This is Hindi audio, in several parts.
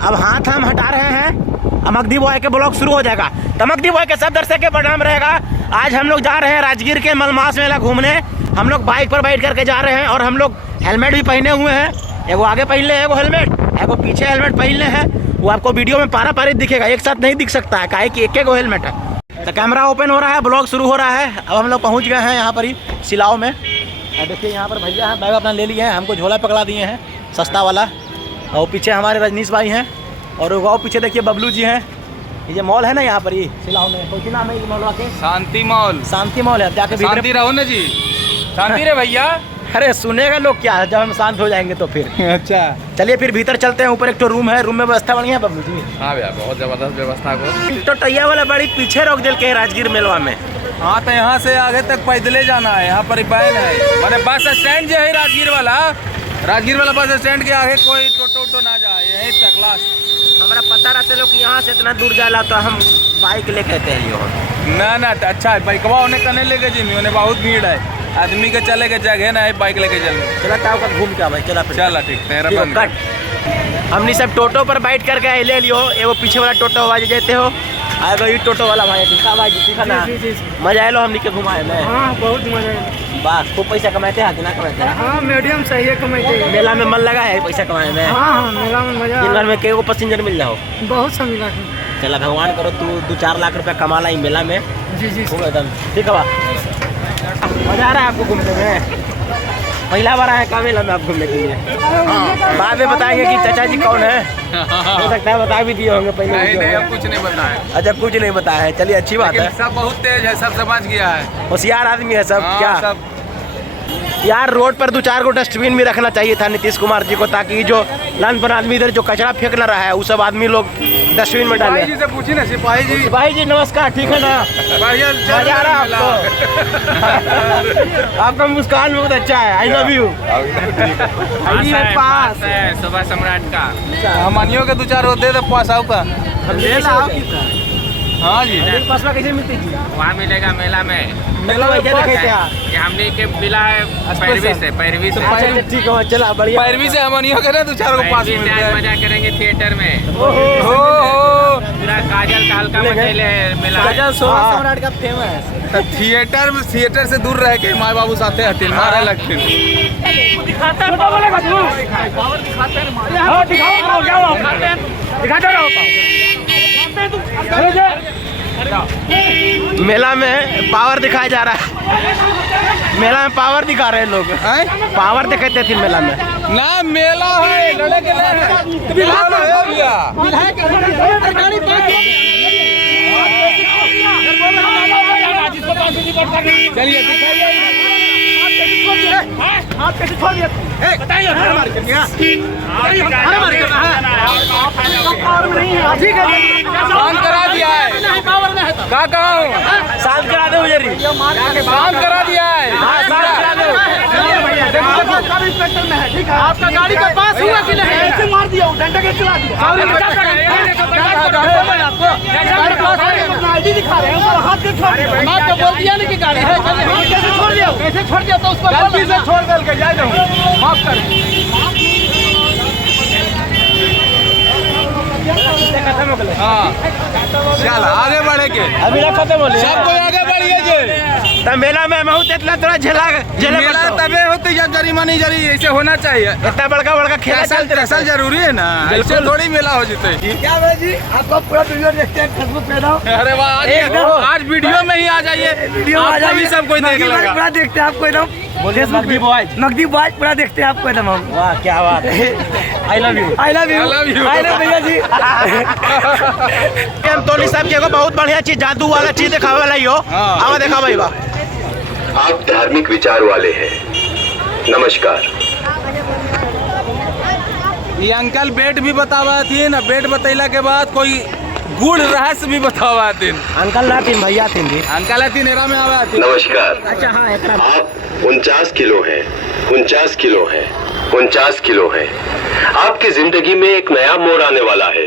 अब हाथ हम हटा रहे हैं, अमकदी बॉय के ब्लॉग शुरू हो जाएगा। तमकदी बॉय के सब दर्शक के प्रणाम रहेगा। आज हम लोग जा रहे हैं राजगीर के मलमास मेला घूमने। हम लोग बाइक पर बैठ करके जा रहे हैं और हम लोग हेलमेट भी पहने हुए हैं। एगो आगे पहले है वो हेलमेट, एगो पीछे हेलमेट पहले है। वो आपको वीडियो में पारा पारी दिखेगा, एक साथ नहीं दिख सकता है, काहे कि एक गो हेलमेट है। तो कैमरा ओपन हो रहा है, ब्लॉग शुरू हो रहा है। अब हम लोग पहुँच गए हैं यहाँ पर ही सिलाव में। देखिए यहाँ पर भैया हैं, बैग अपना ले लिए हैं, हमको झोला पकड़ा दिए हैं सस्ता वाला। और पीछे हमारे रजनीश भाई हैं और वो पीछे देखिए बबलू जी हैं। ये मॉल है ना यहाँ पर, ये सिलाव में कोई नाम है इस मॉल के? शांति मॉल। शांति मॉल है, जाके शांति रहो ना जी, शांति रे भैया। अरे सुनेगा लोग क्या, जब हम शांत हो जाएंगे तो फिर। अच्छा चलिए फिर भीतर चलते हैं। ऊपर एक तो रूम है, रूम में व्यवस्था बढ़िया है बबलू जी? हाँ भैया, बहुत जबरदस्त व्यवस्था को। तो टैया वाला बड़ी पीछे रोक दिल के राजगीर मेलवा में। हाँ तो यहाँ से आगे तक पैदले जाना है, यहाँ पर बैन है। मैंने बस स्टैंड जो है राजगीर वाला बस स्टैंड के आगे कोई टोटो ना जाए, यहीं तक लास्ट। हमारा पता रहते लोग यहाँ से इतना दूर जाला तो हम बाइक ले कहते हैं यो। ना अच्छा है, बाइकवा उन्हें कने लेके जी, उन्हें बहुत भीड़ है, आदमी के चले के जगह ना है बाइक लेके चलने। चला ताऊ का घूम के भाई, चला ठीक तेरा कट। हमने सब टोटो पर बैठ करके ले लियो। एगो पीछे वाला टोटो आवाज देते हो, आगे ये टोटो वाला भाई ठीक है ना? मजा आए लो हमने के घुमाए में। हाँ बहुत मजा है। वाह, खूब पैसा कमाते हैं कि ना कमाते हैं? हाँ मीडियम सही है कमाते। मेला में मन लगा है पैसा कमाने में? हाँ मेला में मजा। दिन भर में के पैसेंजर मिल जाओ? बहुत सा मिला। चला भगवान करो तू 2-4 लाख रुपया कमा ला मेला में। जी खूब एकदम ठीक है। मजा आ रहा है आपको घूमने में? पहला बार आए का मेला में आप घूमने के लिए? बाद में बताएंगे कि चाचा जी कौन है, हो सकता है बता भी दिए होंगे पहले। नहीं अब कुछ नहीं बताया। अच्छा कुछ नहीं बताया है, चलिए अच्छी बात है। सब बहुत तेज है, सब समझ गया है, होशियार आदमी है सब। क्या सब यार, रोड पर 2-4 को डस्टबिन भी रखना चाहिए था नीतीश कुमार जी को, ताकि जो लंच पर आदमी इधर जो कचरा फेंक ना रहा है वो सब आदमी लोग डस्टबिन में डाले। सिपाही जी से पूछी ना, सिपाही जी। सिपाही जी नमस्कार, ठीक है ना? मजा आ रहा है आपको? आपका मुस्कान बहुत अच्छा है, आई लव यू। पास है सुबह सम्राट का, हमनियों के 2-4 होते तो पास आओ का ले लाओ कितना? हाँ जी, पास में कैसे मिलती जी? वहाँ मिलेगा मेला में। मेला में क्या देखे थे? ये हमने के मिला है पैरवी से। अच्छा ठीक है, चला बढ़िया। पैरवी से हमनियों के ना 2-4 को पास मिलते हैं। मजा करेंगे थिएटर में। हो पूरा काजल का हल्का मचैले मेला। काजल सोहा सम्राट का फेमस। थिएटर से दूर रह के माँ बाबू साथे हथिन मारे लगते। मेला में पावर दिखाया जा रहा है। मेला में पावर दिखा रहे हैं लोग, पावर दिखाते थे मेला में। ना मेला है, लड़े के नहीं चलिए शांत करा दिया है। कहाँ शांत करा दो मुझे, शांत करा दिया है। आपका गाड़ी का पास हुआ कि नहीं? ऐसे मार दिया, डंडा के चला दिया। आईडी दिखा रहे हैं, हाथ से छोड़ दिया। मैं आपको बोल दिया ना कि गाड़ी है, कैसे छोड़ दिया? कैसे छोड़ दिया? तो उसको गलती से छोड़ दल के जा जाओ, माफ कर। खत्म हो गए। हाँ चल आगे बढ़े के, अभी ना खत्म हो गए, सबको आगे बढ़िए जे। तब मेला में बहुत इतना थोड़ा झेला मेला तबे होती जब जरिमानी जरी, ऐसे होना चाहिए। इतना बड़का खेला चलते रहता है। जरूरी है ना, ऐसे थोड़ी मेला हो जाते। क्या भाई जी, आपको पूरा वीडियो देखते हैं फेसबुक पे ना? अरे वाह, आज वीडियो में ही आ जाइए, वीडियो आ जाइए, सब कोई देख लेगा। पूरा देखते हैं आपको एकदम। बोलिए नकदी बॉय पूरा देखते हैं आपको एकदम हम। वाह क्या बात है, I love you. I love you भैया जी। हम तोली साहब के एगो बहुत बढ़िया चीज, जादू वाला चीज दिखावे वाला ही हो। आवा देखा भाई बा। आप धार्मिक विचार वाले हैं, नमस्कार। ये अंकल बेट भी बतावा थी ना, बेट बतैला के बाद कोई गुड़ रहस्य भी बतावा थी। अंकल ना थी, भैया थी जी। अंकल थी नेरा में आवा थी। नमस्कार। अच्छा हाँ, आप 49 किलो हैं, 49 किलो हैं, 49 किलो हैं। आपकी जिंदगी में एक नया मोड़ आने वाला है,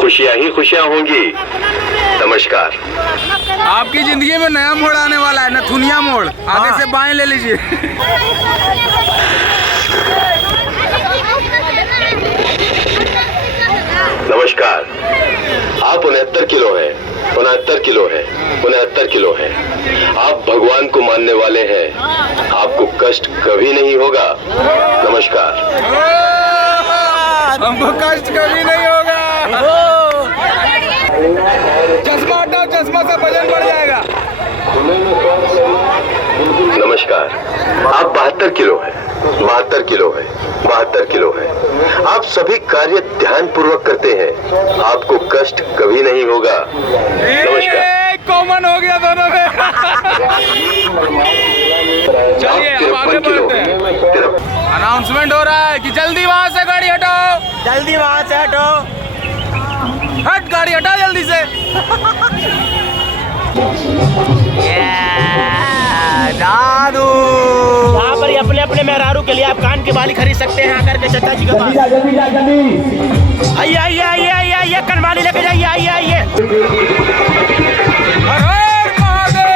खुशियाँ ही खुशियाँ होंगी। नमस्कार। आपकी जिंदगी में नया मोड़ आने वाला है, नथुनिया मोड़। आगे से बाएं ले लीजिए। नमस्कार। आप 69 किलो हैं, 69 किलो हैं, 69 किलो हैं। आप भगवान को मानने वाले हैं, आपको कष्ट कभी नहीं होगा। नमस्कार। हमको कष्ट कभी नहीं होगा। चश्मा हटाओ, चश्मा से वजन बढ़ जाएगा। नमस्कार। आप 72 किलो हैं, 72 किलो हैं, 72 किलो हैं। आप सभी कार्य ध्यान पूर्वक करते हैं, आपको कष्ट कभी नहीं होगा। नमस्कार। कॉमन हो गया दोनों में। चलिए आप अब आगे 53 किलो बढ़ते हैं। हैं। अनाउंसमेंट हो रहा है कि जल्दी वहां से गाड़ी हटाओ। जल्दी वहां से हटो। हट, गाड़ी हटा जल्दी से। दादू यहाँ पर अपने अपने मेहरारू के लिए आप कान की बाली खरीद सकते हैं आकर के चाचा जी के पास। आइए आइए आइए आइए आइए, कनवाली लेके जाइए। आइए आइए। हर हर महादेव।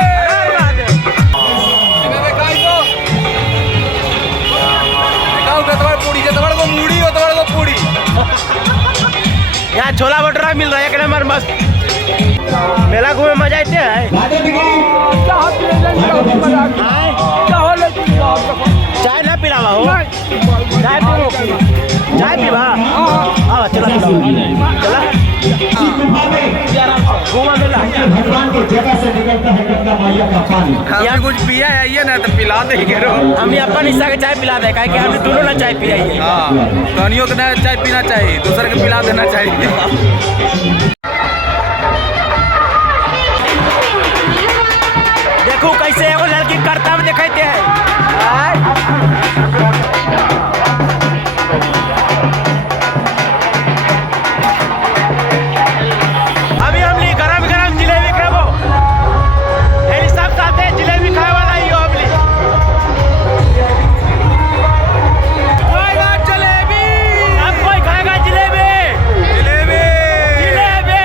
इन्हें दिखाई दो। दिखाओ कतवाड़ पूड़ी, कतवाड़ को मूड़ी, कतवाड़ को पूड़ी। यहाँ छोला भटूरा मिल रहा है, एक नंबर मस्त। मेला घूमे मजा आते है। चाय ना पिलावा हो, चाय पी, चाय पीवा। हाँ चला चला घूमा मेला। यहाँ कुछ पिया है ये ना तो पिला देंगे। हम अपन हिस्सा के चाय पिला दे, कि हमने दोनों ना चाय पिया है। हाँ, धनियों को ना चाय पीना चाहिए, दूसरे को पिला देना चाहिए। देखो कैसे एगो लड़की करतब दिखाते हैं। अभी हम ली गरम गरम जिलेबी खाबो। मेरी सब साथ है जिलेबी खाए वाला ही हो। अभी जलेबी, अब कोई खाएगा जिलेबी। जलेबी, जिलेबी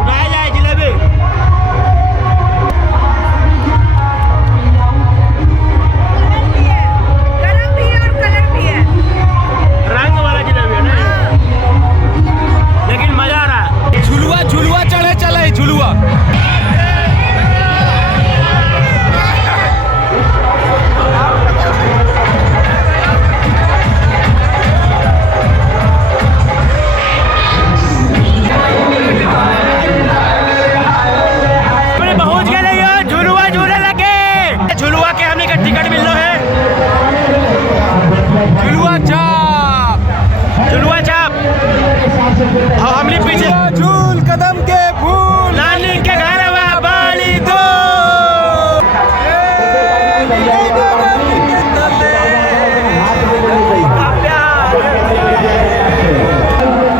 उठाया जाए जिलेबी। गरम भी है और कलर भी है। रंग वाला जिलेबी है ना, लेकिन मजा आ रहा है। झुलुआ झुलुआ चढ़े चले झुलुआ। अपने पहुंच गए नहीं हो, झुलुआ झूले लगे। झुलुआ के हमने का टिकट मिल लो है। झुलुआ चाप, झुलुआ चाप। और हमने पीछे झूल कदम के फूल। नानी के घर में बाली दो।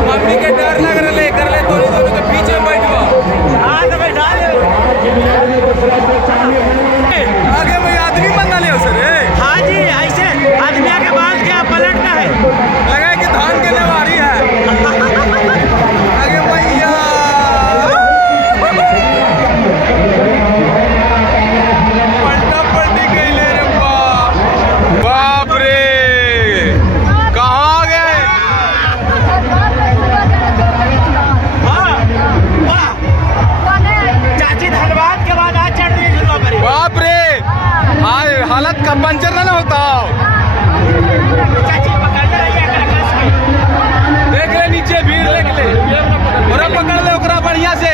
मम्मी के डर लग रहे, कर ले दोनों दोनों के पीछे बैठवा। हाथ में डाल। आगे में आदमी बंदा ले सर। हाँ जी, ऐसे आदमी के बाल क्या पलटना है। लगा कि धान के नेवारी है। आगे भैया पलटा पलटी गई ले रे बाप। बाप रे, कहाँ गए? हाँ, वाह। चाची धनबाद के बाद आज चढ़ रही है झुलुआ पर। बाप रे, आज हालत का पंचर ना होता। चाची पकड़ने रही है कस के। देख ले नीचे भीड़, देख ले ओरा पकड़ ले ओकरा बढ़िया से।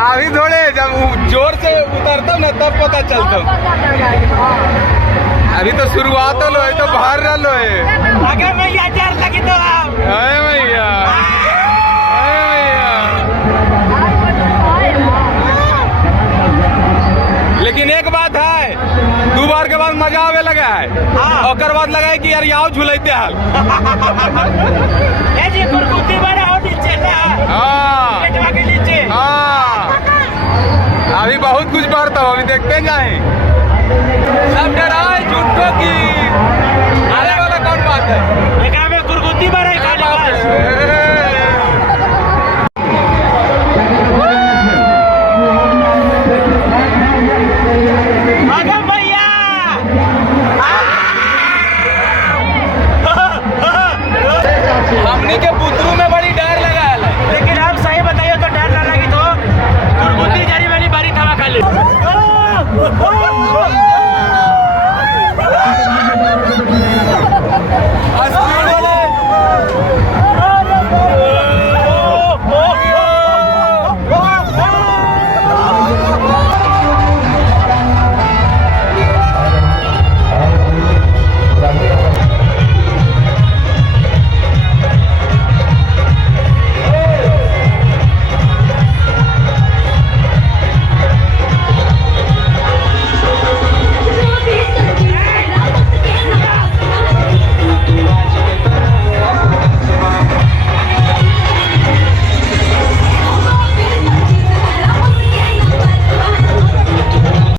अभी थोड़े जब जोर से उतरता ना तब पता चलता। अभी तो शुरुआत लो है, तो बाहर रह लो है। अगर भैया डर लगी तो आप। अरे भैया, अरे भैया। लेकिन एक बात है, 2 बार के बाद मजा आवे लगा है। हाँ। और बाद लगा है कि यार आओ झुलते हाल। ए जी गुरगुती बड़ा हो नीचे ना। हाँ पेटवा के नीचे। हाँ, अभी बहुत कुछ बढ़ता हो, अभी देखते जाए। सब डराए झूठों की। अरे वाला कौन बात है? एकरा में गुरगुती बड़ा है खाली बस। अगर भैया लो